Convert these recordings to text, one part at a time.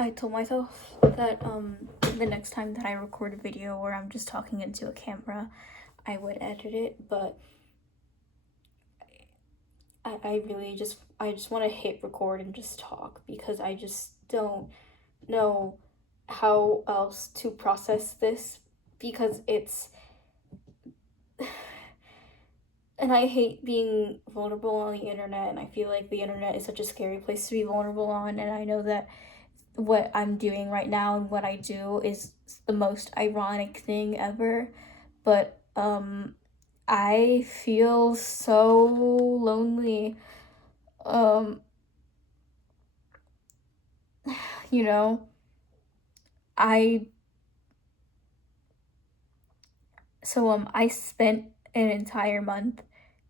I told myself that the next time that I record a video where I'm just talking into a camera, I would edit it, but I really just want to hit record and just talk because I just don't know how else to process this because it's and I hate being vulnerable on the internet, and I feel like the internet is such a scary place to be vulnerable on, and I know that what I'm doing right now and what I do is the most ironic thing ever, but I feel so lonely. Um you know, I I spent an entire month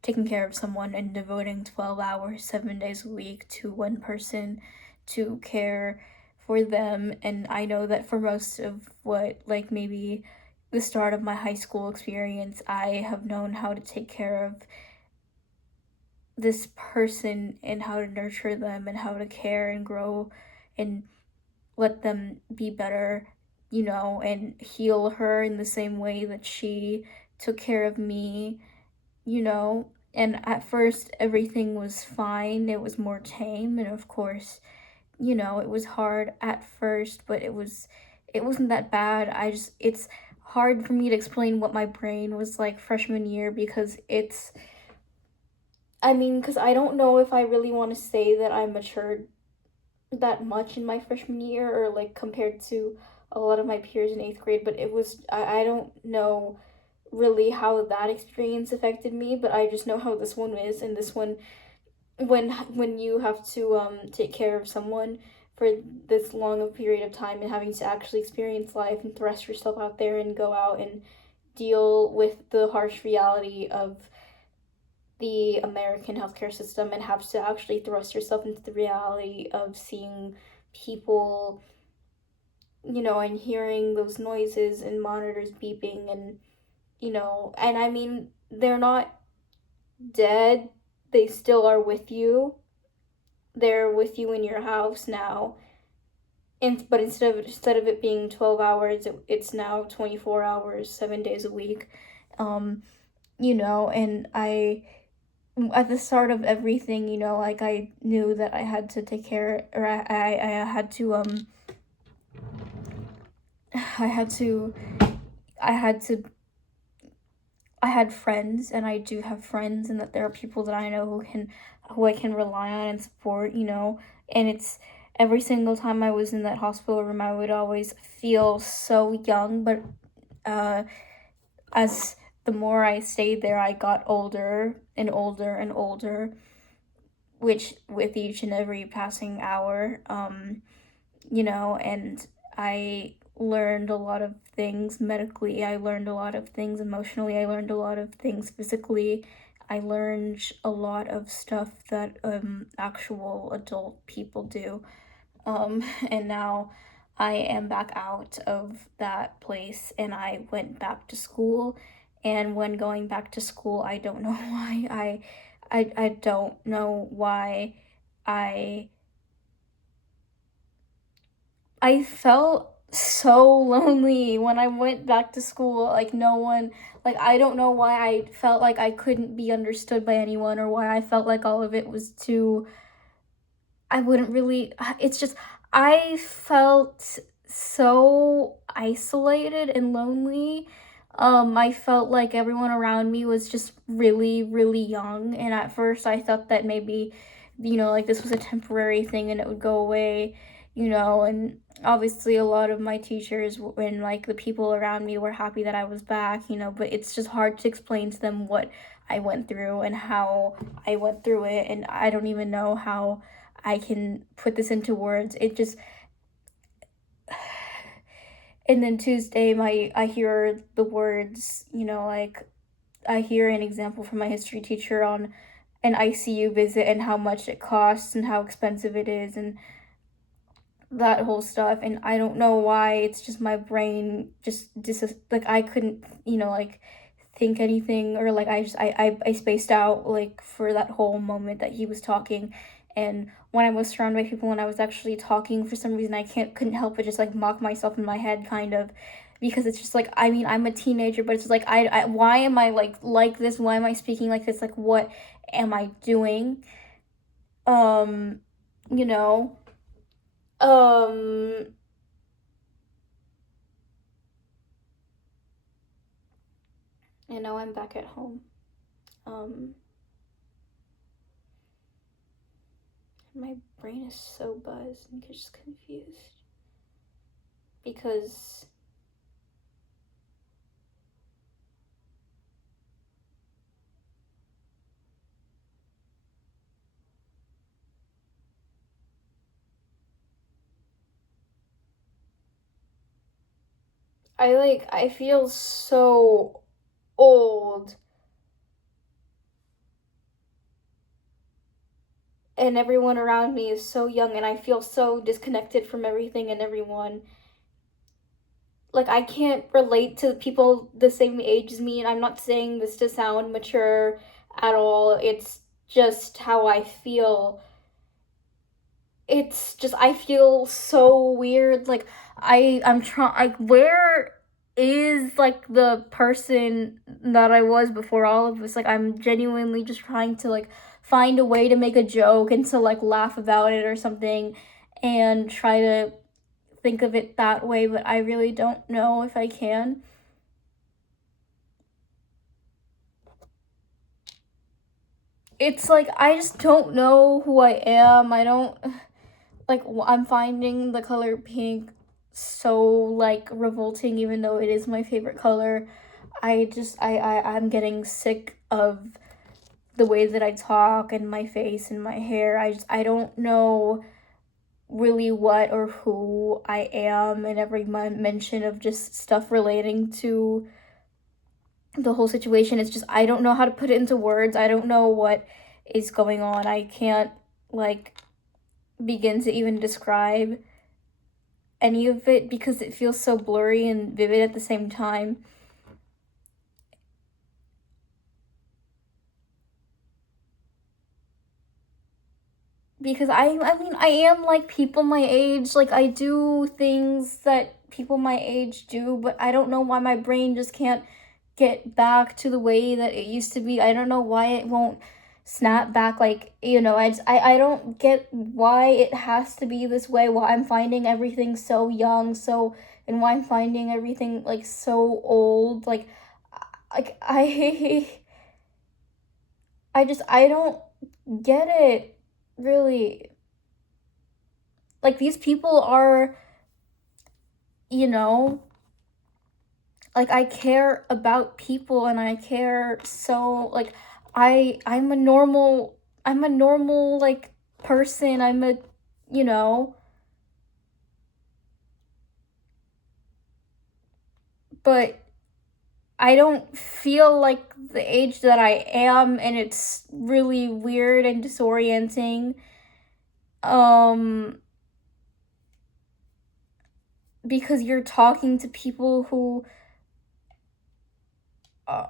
taking care of someone and devoting 12 hours 7 days a week to one person to care for them, and I know that for most of what like maybe the start of my high school experience, I have known how to take care of this person and how to nurture them and how to care and grow and let them be better, and heal her in the same way that she took care of me, you know. And at first, everything was fine, it was more tame, and of course, it was hard at first, but it wasn't that bad. It's hard for me to explain what my brain was like freshman year because because I don't know if I really want to say that I matured that much in my freshman year or like compared to a lot of my peers in eighth grade, but I don't know really how that experience affected me, but I just know how this one is. And this one, when you have to take care of someone for this long of a period of time and having to actually experience life and thrust yourself out there and go out and deal with the harsh reality of the American healthcare system and have to actually thrust yourself into the reality of seeing people, and hearing those noises and monitors beeping and, and I mean, they're not dead, they still are with you. They're with you in your house now. But instead of it being 12 hours, it's now 24 hours, 7 days a week. Um, and I at the start of everything, like I knew that I had to take care, or I had to I had to I had to I had friends, and I do have friends, and that there are people that I know who I can rely on and support, and it's every single time I was in that hospital room, I would always feel so young, but uh as the more I stayed there, I got older and older and older, which with each and every passing hour, and I learned a lot of things medically, I learned a lot of things emotionally, I learned a lot of things physically, I learned a lot of stuff that actual adult people do. And now I am back out of that place and I went back to school. And when going back to school, I don't know why I don't know why I I felt so lonely when I went back to school. Like no one, like I don't know why I felt like I couldn't be understood by anyone or why I felt like all of it was too I wouldn't really it's just I felt so isolated and lonely. I felt like everyone around me was just really, really young, and at first I thought that maybe, like this was a temporary thing and it would go away, and obviously a lot of my teachers and like the people around me were happy that I was back, but it's just hard to explain to them what I went through and how I went through it, and I don't even know how I can put this into words. It just and then Tuesday I hear the words, like I hear an example from my history teacher on an ICU visit and how much it costs and how expensive it is and that whole stuff, and I don't know why it's just my brain like I couldn't, like think anything, or like I spaced out like for that whole moment that he was talking. And when I was surrounded by people and I was actually talking. For some reason, I couldn't help but just like mock myself in my head, kind of, because it's just like, I mean, I'm a teenager, but it's just like, why am I like this? Why am I speaking like this? Like, what am I doing? Um, you know, um, I'm back at home. Um, my brain is so buzzed and just confused because I feel so old, and everyone around me is so young, and I feel so disconnected from everything and everyone. Like, I can't relate to people the same age as me, and I'm not saying this to sound mature at all. It's just how I feel. It's just, I feel so weird. Like, I'm trying, like, where is like the person that I was before all of this? Like, I'm genuinely just trying to like find a way to make a joke and to like laugh about it or something, and try to think of it that way, but I really don't know if I can. It's like, I just don't know who I am. I don't, like, I'm finding the color pink so like revolting, even though it is my favorite color. I'm getting sick of the way that I talk and my face and my hair. I don't know really what or who I am in every mention of just stuff relating to the whole situation. It's just, I don't know how to put it into words. I don't know what is going on. I can't like begin to even describe any of it because it feels so blurry and vivid at the same time. Because I mean, I am like people my age. Like, I do things that people my age do, but I don't know why my brain just can't get back to the way that it used to be. I don't know why it won't snap back. Like, I don't get why it has to be this way. Why I'm finding everything so young, and why I'm finding everything like so old. Like I don't get it, really. Like, these people are, you know, like, I care about people, and I care so, like, I'm a normal like person. You know, but I don't feel like the age that I am, and it's really weird and disorienting. Um because you're talking to people who uh,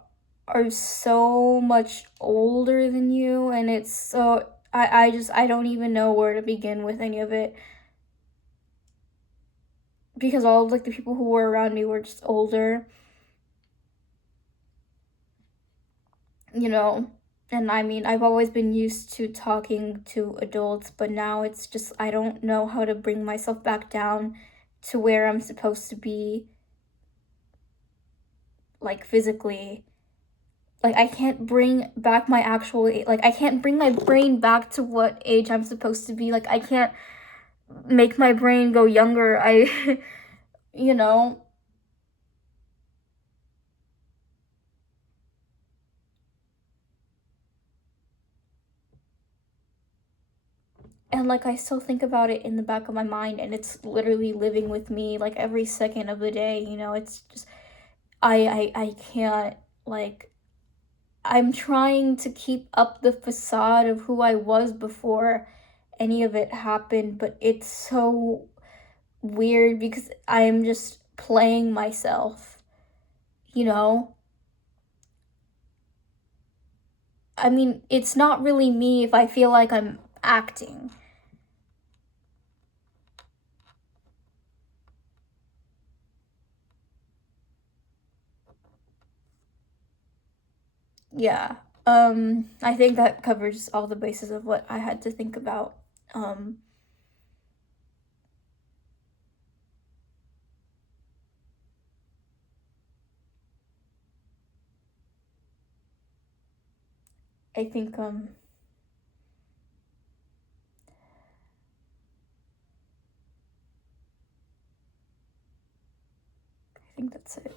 are so much older than you, and it's so, I don't even know where to begin with any of it, because all of like the people who were around me were just older, you know. And I mean, I've always been used to talking to adults, but now it's just, I don't know how to bring myself back down to where I'm supposed to be, like, physically. Like, I can't bring back my actual, like, I can't bring my brain back to what age I'm supposed to be. Like, I can't make my brain go younger. You know, and like, I still think about it in the back of my mind, and it's literally living with me like every second of the day. It's just, I can't, like, I'm trying to keep up the facade of who I was before any of it happened, but it's so weird because I am just playing myself, you know? I mean, it's not really me if I feel like I'm acting. yeah. I think that covers all the bases of what I had to think about. I think I think that's it.